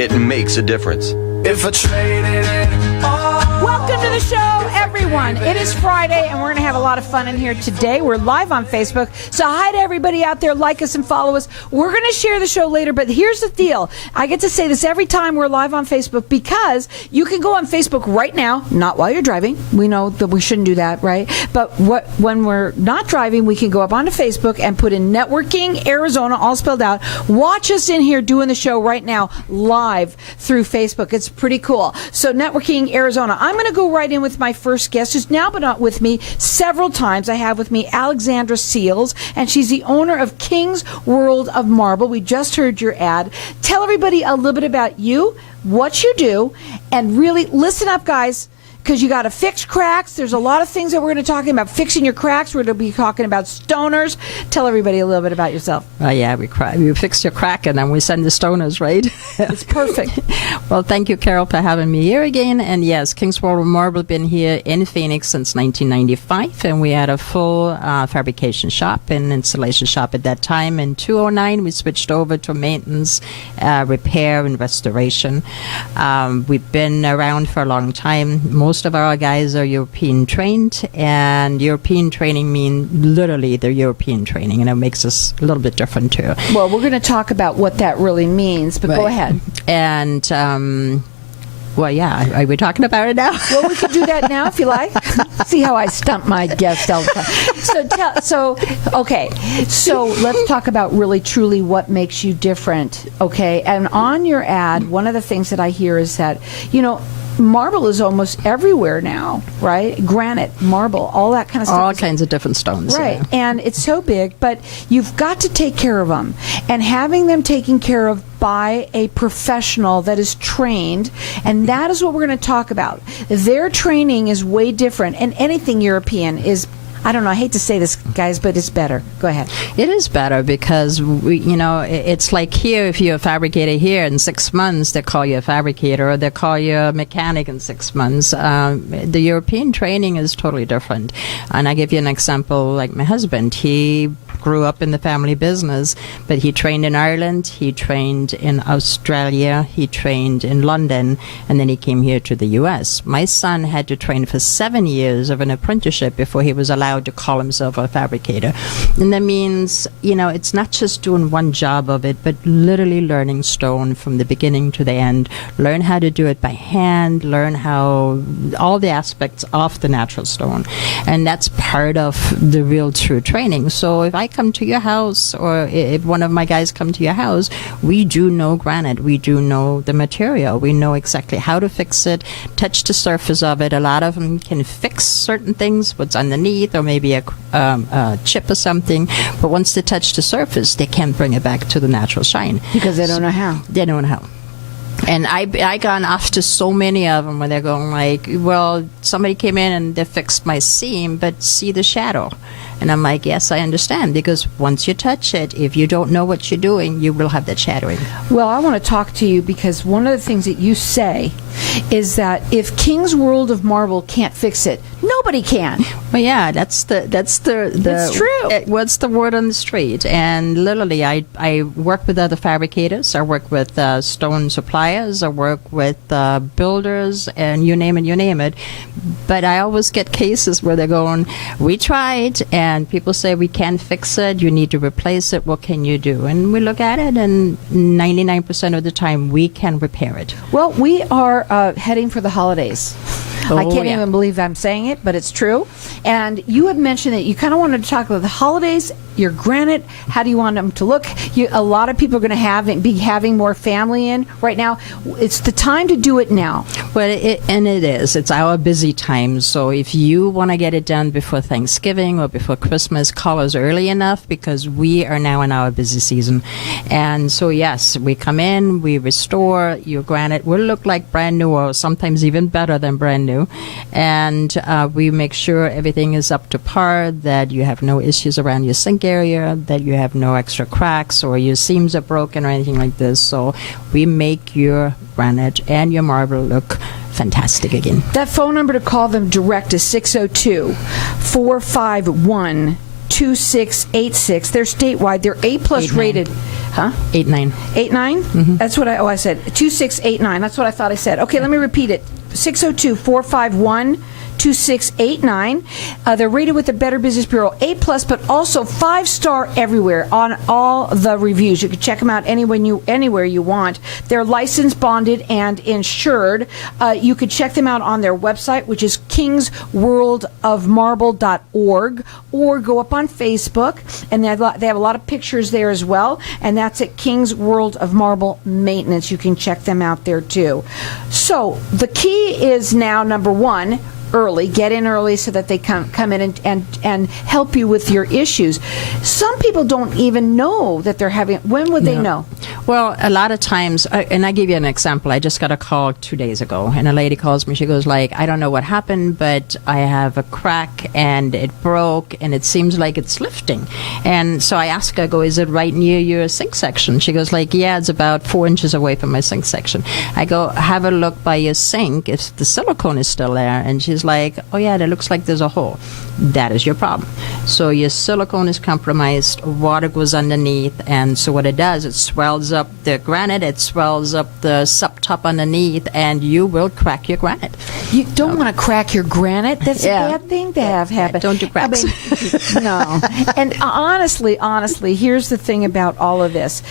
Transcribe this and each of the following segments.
it makes a difference. If I traded it all. Welcome to the show, everyone. It is Friday, and we're going to have a lot of fun in here today. We're live on Facebook, so hi to everybody out there. Like us and follow us. We're going to share the show later, but here's the deal. I get to say this every time we're live on Facebook because you can go on Facebook right now, not while you're driving. We know that we shouldn't do that, right? But when we're not driving, we can go up onto Facebook and put in Networking Arizona, all spelled out. Watch us in here doing the show right now, live through Facebook. It's pretty cool. So Networking Arizona. I'm going to go right in with my first guest, who's now been with me several times. I have with me Alexandra Seals, and she's the owner of King's World of Marble. We just heard your ad. Tell everybody a little bit about you, what you do, and really listen up, guys, because you got to fix cracks. There's a lot of things that we're going to talk about. Fixing your cracks. We're going to be talking about stoners. Tell everybody a little bit about yourself. Yeah, we fix your crack and then we send the stoners, right? It's perfect. Well, thank you, Carol, for having me here again. And yes, King's World of Marble been here in Phoenix since 1995, and we had a full fabrication shop and installation shop at that time. In 2009, we switched over to maintenance, repair, and restoration. We've been around for a long time. Most of our guys are European trained, and European training means literally the European training, and it makes us a little bit different too. Well, we're going to talk about what that really means, but go ahead. And well, yeah, are we talking about it now? Well, we could do that now if you like. See how I stump my guest all the time. So let's talk about really truly what makes you different, okay? And on your ad, one of the things that I hear is that, marble is almost everywhere now, right? Granite, marble, all that kind of stuff. All kinds of different stones. Right. Yeah. And it's so big, but you've got to take care of them. And having them taken care of by a professional that is trained, and that is what we're going to talk about. Their training is way different, and anything European is, I don't know, I hate to say this, guys, but it's better. Go ahead. It is better because, it's like here, if you're a fabricator here, in 6 months, they call you a fabricator, or they call you a mechanic in 6 months. The European training is totally different. And I give you an example, like my husband. He grew up in the family business, but he trained in Ireland, he trained in Australia, he trained in London, and then he came here to the U.S. My son had to train for 7 years of an apprenticeship before he was allowed to call himself a fabricator. And that means, it's not just doing one job of it, but literally learning stone from the beginning to the end, learn how to do it by hand, learn how all the aspects of the natural stone. And that's part of the real true training. So if I come to your house, or if one of my guys come to your house, we do know granite, we do know the material, we know exactly how to fix it, touch the surface of it. A lot of them can fix certain things, what's underneath, or maybe a chip or something, but once they touch the surface, they can't bring it back to the natural shine. Because they don't know how. They don't know how. And I gone after so many of them where they're going like, well, somebody came in and they fixed my seam, but see the shadow. And I'm like, yes, I understand, because once you touch it, if you don't know what you're doing, you will have that shadowing. Well, I want to talk to you because one of the things that you say is that if King's World of Marble can't fix it, nobody can. Well, yeah, that's It's true. What's the word on the street? And literally, I work with other fabricators. I work with stone suppliers. I work with builders, and you name it. But I always get cases where they're going, we tried, and people say, we can't fix it. You need to replace it. What can you do? And we look at it, and 99% of the time, we can repair it. Well, we are heading for the holidays. I can't even believe I'm saying it, but it's true. And you had mentioned that you kind of wanted to talk about the holidays, your granite. How do you want them to look? A lot of people are going to be having more family in right now. It's the time to do it now. Well, it is. It's our busy time. So if you want to get it done before Thanksgiving or before Christmas, call us early enough, because we are now in our busy season. And so, yes, we come in, we restore. Your granite will look like brand new, or sometimes even better than brand new. And we make sure everything is up to par, that you have no issues around your sink area, that you have no extra cracks or your seams are broken or anything like this. So we make your granite and your marble look fantastic again. That phone number to call them direct is 602-451-2686. They're statewide. They're A+ rated. Huh? 89. 89? Mm-hmm. That's what I said. 2689. That's what I thought I said. Okay, let me repeat it. 602-451-2689. They're rated with the Better Business Bureau A+, but also 5-star everywhere on all the reviews. You can check them out anywhere you want. They're licensed, bonded, and insured. You could check them out on their website, which is kingsworldofmarble.org, or go up on Facebook, and they have a lot of pictures there as well, and that's at King's World of Marble Maintenance. You can check them out there too. So the key is now, number one, early. Get in early so that they come in and help you with your issues. Some people don't even know that they're having. When would they know? Well, a lot of times, and I give you an example. I just got a call 2 days ago, and a lady calls me. She goes like, I don't know what happened, but I have a crack, and it broke, and it seems like it's lifting. And so I ask her, I go, is it right near your sink section? She goes like, yeah, it's about 4 inches away from my sink section. I go, have a look by your sink if the silicone is still there. And she's like, oh yeah, that looks like there's a hole. That is your problem. So your silicone is compromised, water goes underneath, and so what it does, it swells up the granite, it swells up the subtop underneath, and you will crack your granite. You don't want to crack your granite. That's a bad thing to have happen. Don't do cracks. No. And honestly, here's the thing about all of this.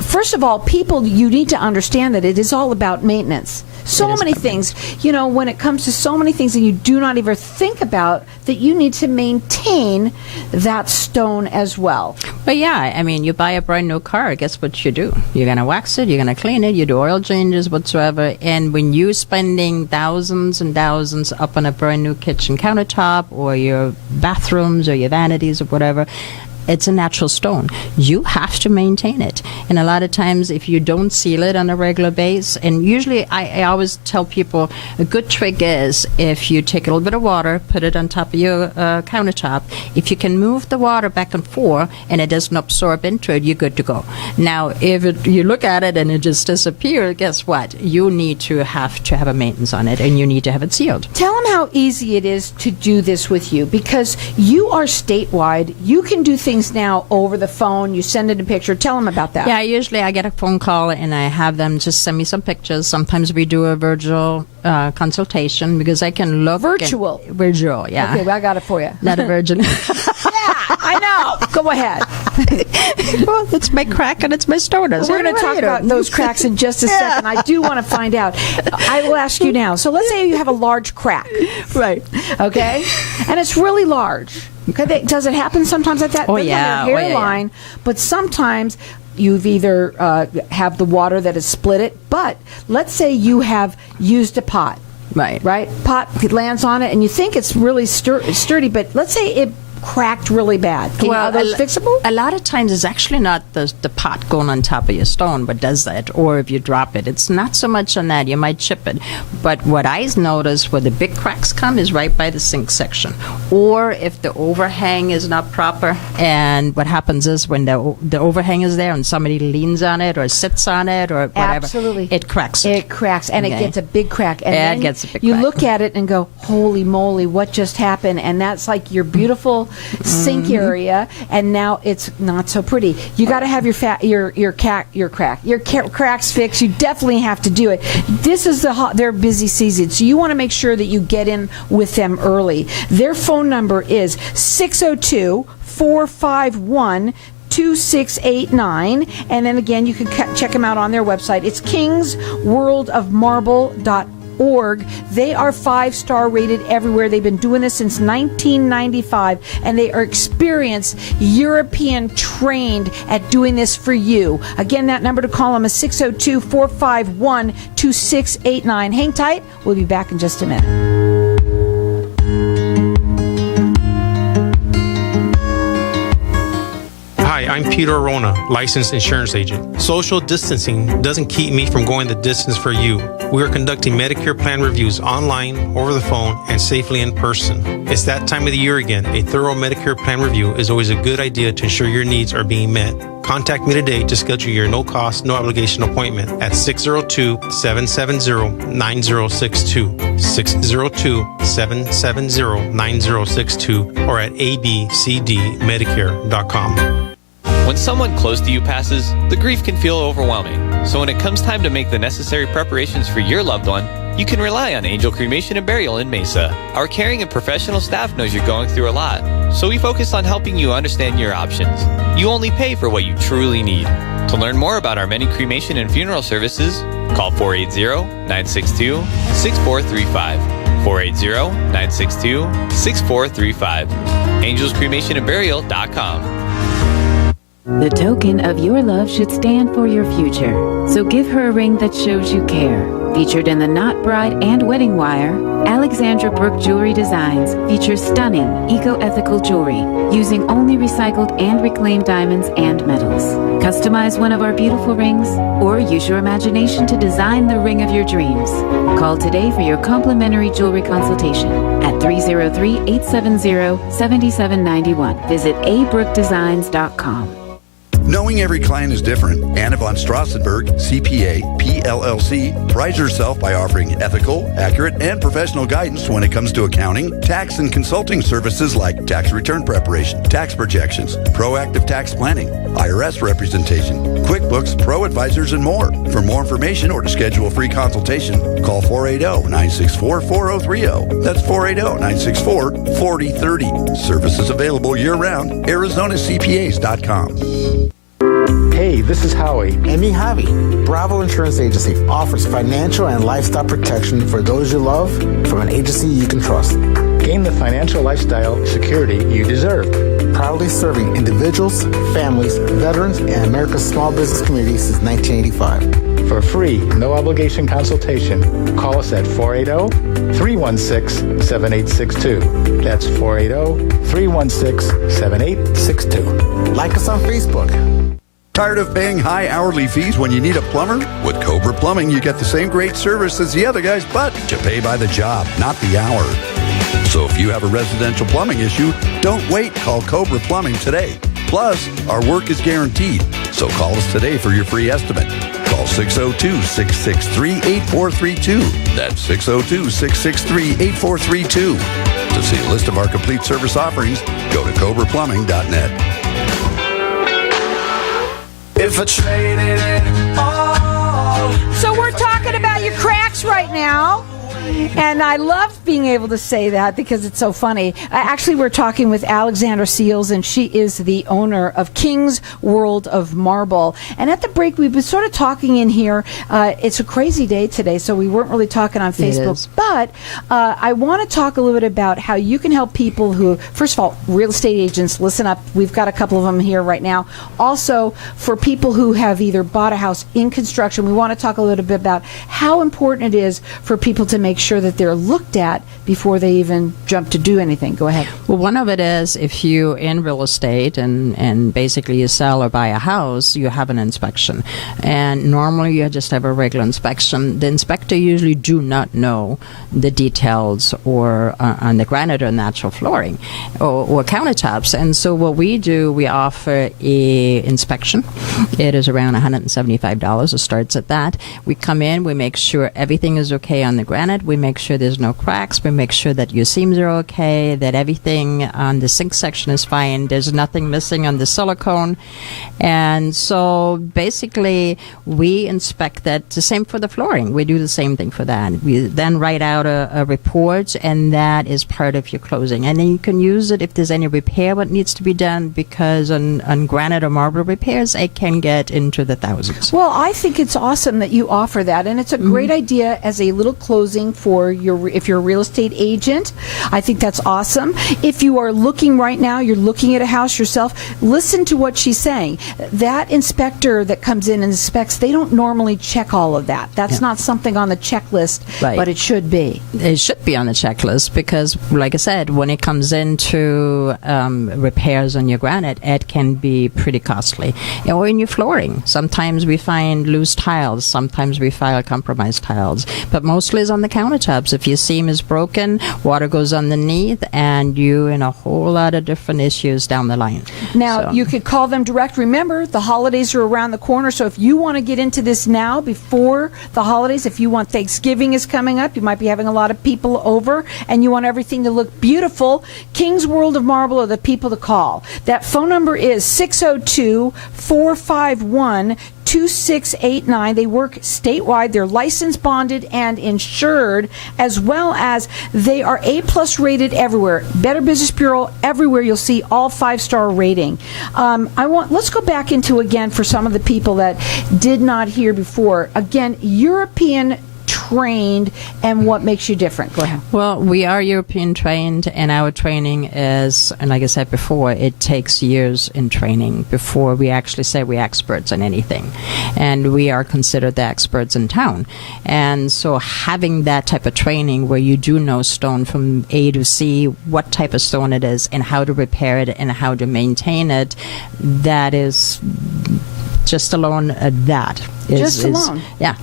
First of all, people, you need to understand that it is all about maintenance. So many things, when it comes to so many things that you do not even think about, that you need to maintain that stone as well. But yeah, I mean, you buy a brand new car, guess what you do? You're going to wax it, you're going to clean it, you do oil changes whatsoever, and when you're spending thousands and thousands up on a brand new kitchen countertop or your bathrooms or your vanities or whatever, it's a natural stone. You have to maintain it. And a lot of times, if you don't seal it on a regular basis, and usually I always tell people a good trick is if you take a little bit of water, put it on top of your countertop, if you can move the water back and forth and it doesn't absorb into it, you're good to go. Now, if you look at it and it just disappears, guess what? You need to have a maintenance on it, and you need to have it sealed. Tell them how easy it is to do this with you, because you are statewide. You can do things now over the phone. You send in a picture. Tell them about that. Yeah, usually I get a phone call and I have them just send me some pictures. Sometimes we do a virtual consultation because I can look. Virtual, yeah. Okay, well, I got it for you. Not a virgin. Yeah, I know. Go ahead. Well, it's my crack and it's my stoners. We're going to talk about those cracks in just a second. I do want to find out. I will ask you now. So let's say you have a large crack. Right. Okay? And it's really large. Okay? Does it happen sometimes like that? Oh, Depends yeah. on your hairline. But sometimes you've either have the water that has split it, but let's say you have used a pot. Right. Pot lands on it, and you think it's really sturdy, but let's say it cracked really bad. Are those fixable? A lot of times it's actually not the pot going on top of your stone what does that, or if you drop it. It's not so much on that. You might chip it. But what I notice where the big cracks come is right by the sink section. Or if the overhang is not proper, and what happens is when the overhang is there and somebody leans on it or sits on it or whatever, absolutely, it cracks. It cracks, and it gets a big crack. And then it gets a big you crack. look at it and go, holy moly, what just happened? And that's like your beautiful sink area, and now it's not so pretty. You got to have your cracks fixed. You definitely have to do it. This is their busy season, so you want to make sure that you get in with them early. Their phone number is 602-451-2689, and then again you can check them out on their website. It's kingsworldofmarble.org. They are 5-star rated everywhere. They've been doing this since 1995, and they are experienced, European trained at doing this for you. Again, that number to call them is 602-451-2689. Hang tight. We'll be back in just a minute. Hi, I'm Peter Arona, licensed insurance agent. Social distancing doesn't keep me from going the distance for you. We are conducting Medicare plan reviews online, over the phone, and safely in person. It's that time of the year again. A thorough Medicare plan review is always a good idea to ensure your needs are being met. Contact me today to schedule your no-cost, no-obligation appointment at 602-770-9062, 602-770-9062, or at abcdmedicare.com. When someone close to you passes, the grief can feel overwhelming. So when it comes time to make the necessary preparations for your loved one, you can rely on Angel Cremation and Burial in Mesa. Our caring and professional staff knows you're going through a lot, so we focus on helping you understand your options. You only pay for what you truly need. To learn more about our many cremation and funeral services, call 480-962-6435. 480-962-6435. AngelsCremationandBurial.com. The token of your love should stand for your future. So give her a ring that shows you care. Featured in the Knot Bride and Wedding Wire, Alexandra Brooke Jewelry Designs features stunning, eco-ethical jewelry using only recycled and reclaimed diamonds and metals. Customize one of our beautiful rings or use your imagination to design the ring of your dreams. Call today for your complimentary jewelry consultation at 303-870-7791. Visit abrookedesigns.com. Knowing every client is different, Anna von Strassenberg, CPA, PLLC, prides herself by offering ethical, accurate, and professional guidance when it comes to accounting, tax, and consulting services like tax return preparation, tax projections, proactive tax planning, IRS representation, QuickBooks, Pro Advisors, and more. For more information or to schedule a free consultation, call 480-964-4030. That's 480-964-4030. Services available year-round. ArizonaCPAs.com. Hey, this is Howie. And me, Javi. Bravo Insurance Agency offers financial and lifestyle protection for those you love from an agency you can trust. Gain the financial lifestyle security you deserve. Proudly serving individuals, families, veterans, and America's small business community since 1985. For a free, no-obligation consultation, call us at 480-316-7862. That's 480-316-7862. Like us on Facebook. Tired of paying high hourly fees when you need a plumber? With Cobra Plumbing, you get the same great service as the other guys, but you pay by the job, not the hour. So if you have a residential plumbing issue, don't wait. Call Cobra Plumbing today. Plus, our work is guaranteed. So call us today for your free estimate. Call 602-663-8432. That's 602-663-8432. To see a list of our complete service offerings, go to CobraPlumbing.net. If I traded it all. So we're talking about your cracks right now. And I love being able to say that because it's so funny. Actually, we're talking with Alexandra Seals, and she is the owner of King's World of Marble. And at the break, we've been sort of talking in here. It's a crazy day today, so we weren't really talking on Facebook. But I want to talk a little bit about how you can help people who, first of all, real estate agents, listen up. We've got a couple of them here right now. Also, for people who have either bought a house in construction, we want to talk a little bit about how important it is for people to make sure that they're looked at before they even jump to do anything. Go ahead. Well, one of it is if you're in real estate and basically you sell or buy a house, you have an inspection. And normally you just have a regular inspection. The inspector usually do not know the details or on the granite or natural flooring or countertops. And so what we do, we offer a inspection. It is around $175. It starts at that. We come in, we make sure everything is okay on the granite. We make sure there's no cracks. We make sure that your seams are okay, that everything on the sink section is fine. There's nothing missing on the silicone. And so basically we inspect that. The same for the flooring. We do the same thing for that. We then write out a report, and that is part of your closing. And then you can use it if there's any repair what needs to be done, because on granite or marble repairs, it can get into the thousands. Well, I think it's awesome that you offer that, and it's a great idea as a little closing for if you're a real estate agent. I think that's awesome. If you are looking right now, you're looking at a house yourself, listen to what she's saying. That inspector that comes in and inspects, they don't normally check all of that. That's not something on the checklist, but it should be. It should be on the checklist because, like I said, when it comes into repairs on your granite, it can be pretty costly. Or in your flooring. Sometimes we find loose tiles. Sometimes we find compromised tiles. But mostly it's on the countertops. If your seam is broken, water goes underneath, and you're in a whole lot of different issues down the line. Now, you could call them direct. Remember, the holidays are around the corner, so if you want to get into this now before the holidays, if you want Thanksgiving is coming up, you might be having a lot of people over, and you want everything to look beautiful, King's World of Marble are the people to call. That phone number is 602-451-2689. They work statewide. They're licensed, bonded, and insured, as well as they are A+ rated everywhere. Better Business Bureau, everywhere you'll see all 5-star rating. Let's go back into again for some of the people that did not hear before. Again, European trained, and what makes you different? Go ahead. Well, we are European trained, and our training is, and like I said before, it takes years in training before we actually say we're experts in anything. And we are considered the experts in town. And so having that type of training where you do know stone from A to C, what type of stone it is, and how to repair it, and how to maintain it, that is just alone that. Yeah.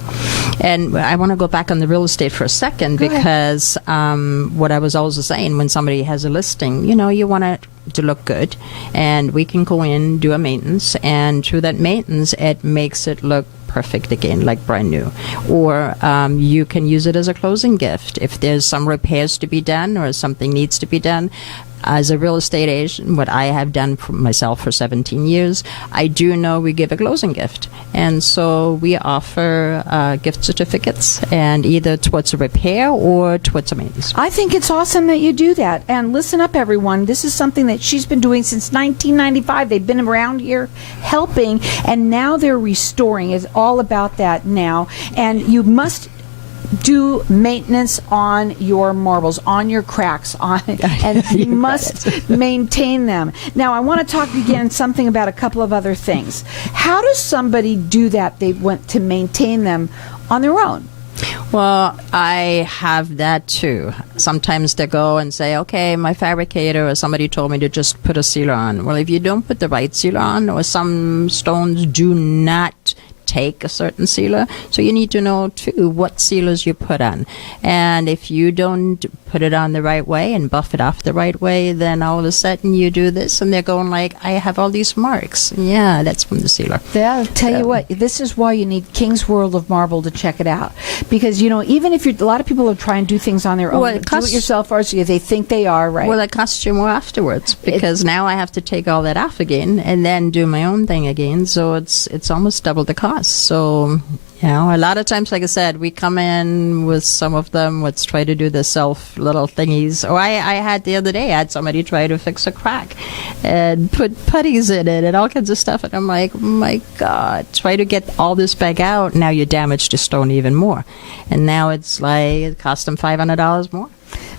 And I want to go back on the real estate for a second because what I was also saying, when somebody has a listing, you want it to look good, and we can go in, do a maintenance, and through that maintenance, it makes it look perfect again, like brand new. Or you can use it as a closing gift. If there's some repairs to be done or something needs to be done, as a real estate agent, what I have done for myself for 17 years, I do know we give a closing gift. And so we offer gift certificates, and either towards a repair or towards a maintenance. I think it's awesome that you do that. And listen up, everyone. This is something that she's been doing since 1995. They've been around here helping, and now they're restoring. It's all about that now. And you must do maintenance on your marbles, on your cracks, and you must maintain them. Now, I want to talk again something about a couple of other things. How does somebody do that? They want to maintain them on their own. Well, I have that too. Sometimes they go and say, okay, my fabricator or somebody told me to just put a sealer on. Well, if you don't put the right sealer on, or some stones do not take a certain sealer, so you need to know too what sealers you put on. And if you don't put it on the right way and buff it off the right way, then all of a sudden you do this and they're going like, I have all these marks. Yeah, that's from the sealer. Yeah, I'll tell you what, this is why you need King's World of Marble to check it out. Because, even if a lot of people are trying to do things on their own, do-it-yourself, or they think they are, right? Well, it costs you more afterwards, because now I have to take all that off again and then do my own thing again, so it's almost double the cost. So, a lot of times, like I said, we come in with some of them, let's try to do the self little thingies. Oh, I had the other day, I had somebody try to fix a crack and put putties in it and all kinds of stuff. And I'm like, oh my God, try to get all this back out. Now you damage the stone even more. And now it's like, it cost them $500 more.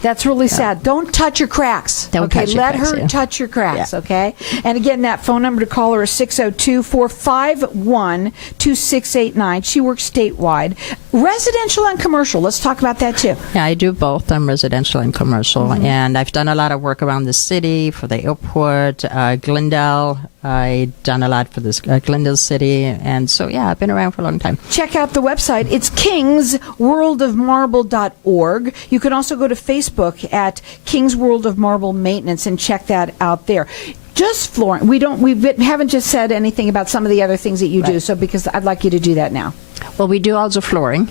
That's really sad. Don't touch your cracks. Don't touch your let cracks, her touch your cracks, okay? And again, that phone number to call her is 602-451-2689. She works statewide. Residential and commercial. Let's talk about that too. Yeah, I do both. I'm residential and commercial. And I've done a lot of work around the city, for the airport, Glendale. I've done a lot for this Glendale City. And so, I've been around for a long time. Check out the website. It's kingsworldofmarble.org. You can also go to Facebook at King's World of Marble Maintenance and check that out there. Just flooring. We haven't just said anything about some of the other things that you do, so because I'd like you to do that now. Well, we do also flooring,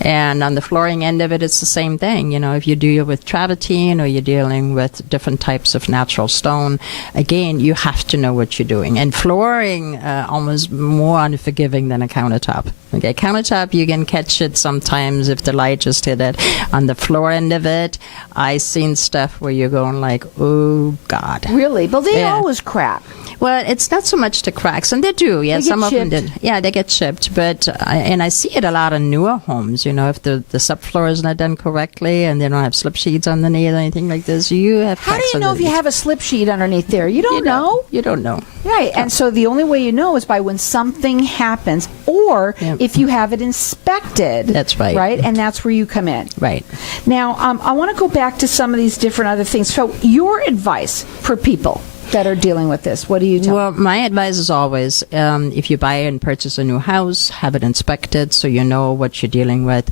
and on the flooring end of it, it's the same thing. If you deal with travertine or you're dealing with different types of natural stone, again, you have to know what you're doing. And flooring, almost more unforgiving than a countertop. Okay, countertop, you can catch it sometimes if the light just hit it. On the floor end of it, I've seen stuff where you're going like, oh, God. Really? But they always crack. Well, it's not so much the cracks, and they do. Yeah, some of them did. Yeah, they get chipped, but and I see it a lot in newer homes. If the subfloor is not done correctly and they don't have slip sheets underneath or anything like this, you have. How do you know if you have a slip sheet underneath there? You don't know. You don't know. Right, and so the only way you know is by when something happens, or if you have it inspected. That's right. Right, and that's where you come in. Right. Now, I want to go back to some of these different other things. So, your advice for people that are dealing with this? What do you tell Well, my advice is always, if you buy and purchase a new house, have it inspected so you know what you're dealing with.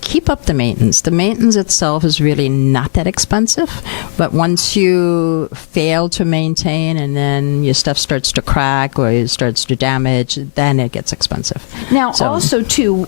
Keep up the maintenance. The maintenance itself is really not that expensive, but once you fail to maintain and then your stuff starts to crack or it starts to damage, then it gets expensive. Now, So- also, to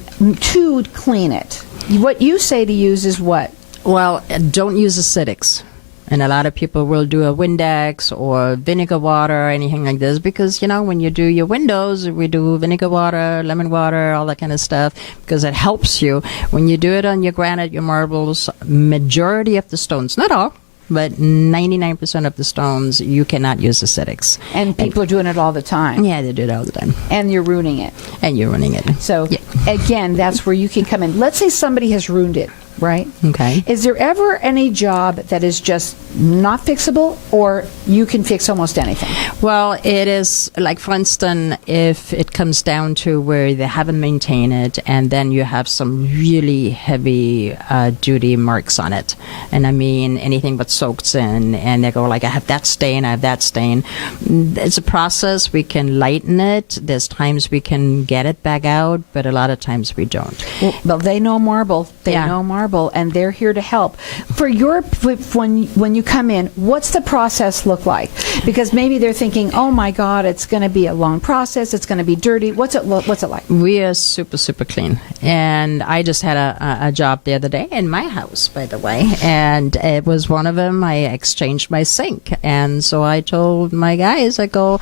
clean it, what you say to use is what? Well, don't use acidics. And a lot of people will do a Windex or vinegar water or anything like this because, when you do your windows, we do vinegar water, lemon water, all that kind of stuff because it helps you. When you do it on your granite, your marbles, majority of the stones, not all, but 99% of the stones, you cannot use acidics. And people are doing it all the time. Yeah, they do it all the time. And you're ruining it. And you're ruining it. So, again, that's where you can come in. Let's say somebody has ruined it, right? Okay. Is there ever any job that is just not fixable, or you can fix almost anything? Well, it is like, for instance, if it comes down to where they haven't maintained it and then you have some really heavy duty marks on it. And I mean, anything but soaked in, and they go like, I have that stain, I have that stain. It's a process. We can lighten it. There's times we can get it back out, but a lot of times we don't. Well, they know marble. They Yeah. know marble, and they're here to help. For your when you come in, what's the process look like? Because maybe they're thinking, oh my God, it's going to be a long process. It's going to be dirty. What's it like? We are super, super clean. And I just had a job the other day in my house, by the way. And it was one of them. I exchanged my sink. And so I told my guys, I go,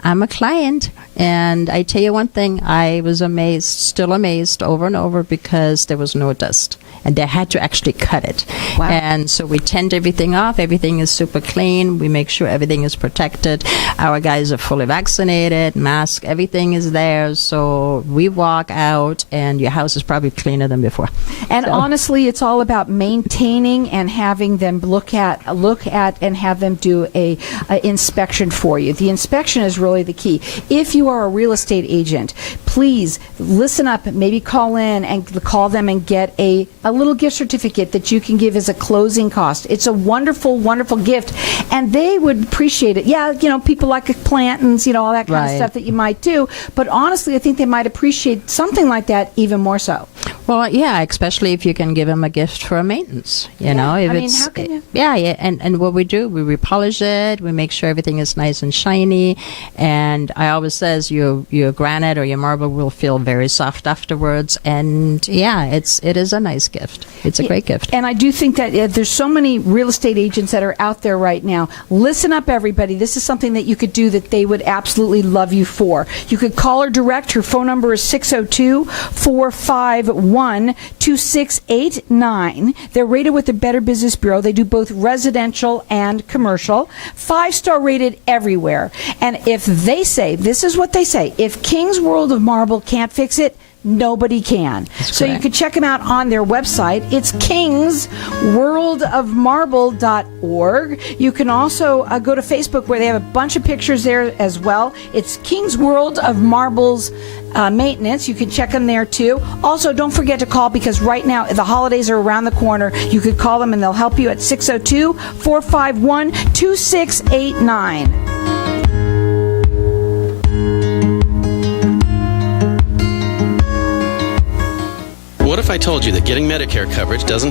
I'm a client. And I tell you one thing, I was amazed, still amazed over and over because there was no dust. And they had to actually cut it. Wow. And so we tend everything off. Everything is super clean. We make sure everything is protected. Our guys are fully vaccinated, mask, everything is there. So we walk out and your house is probably cleaner than before. And So- honestly, it's all about maintaining and having them look at and have them do a inspection for you. The inspection is really the key. If you are a real estate agent, please listen up. Maybe call in and call them and get a little gift certificate that you can give as a closing cost. It's a wonderful, wonderful gift, and they would appreciate it. Yeah, people like a plant and all that kind of Right. stuff that you might do. But honestly, I think they might appreciate something like that even more so. Well, yeah, especially if you can give them a gift for a maintenance, know. If I mean, it's, how can you- Yeah, and what we do, we repolish it, we make sure everything is nice and shiny, and I always says your granite or your marble will feel very soft afterwards, and yeah, it is a nice gift. It's a great gift. And I do think that there's so many real estate agents that are out there right now. Listen up, everybody. This is something that you could do that they would absolutely love you for. You could call her direct. Her phone number is 602-451-2689. They're rated with the Better Business Bureau. They do both residential and commercial. 5-star rated everywhere. And if they say, this is what they say, if King's World of Marble can't fix it, nobody can. So you correct. can check them out on their website. It's kingsworldofmarble.org. You can also go to Facebook where they have a bunch of pictures there as well. It's King's World of Marble's maintenance. You can check them there too. Also, don't forget to call because right now the holidays are around the corner. You could call them and they'll help you at 602-451-2689. What if I told you that getting Medicare coverage doesn't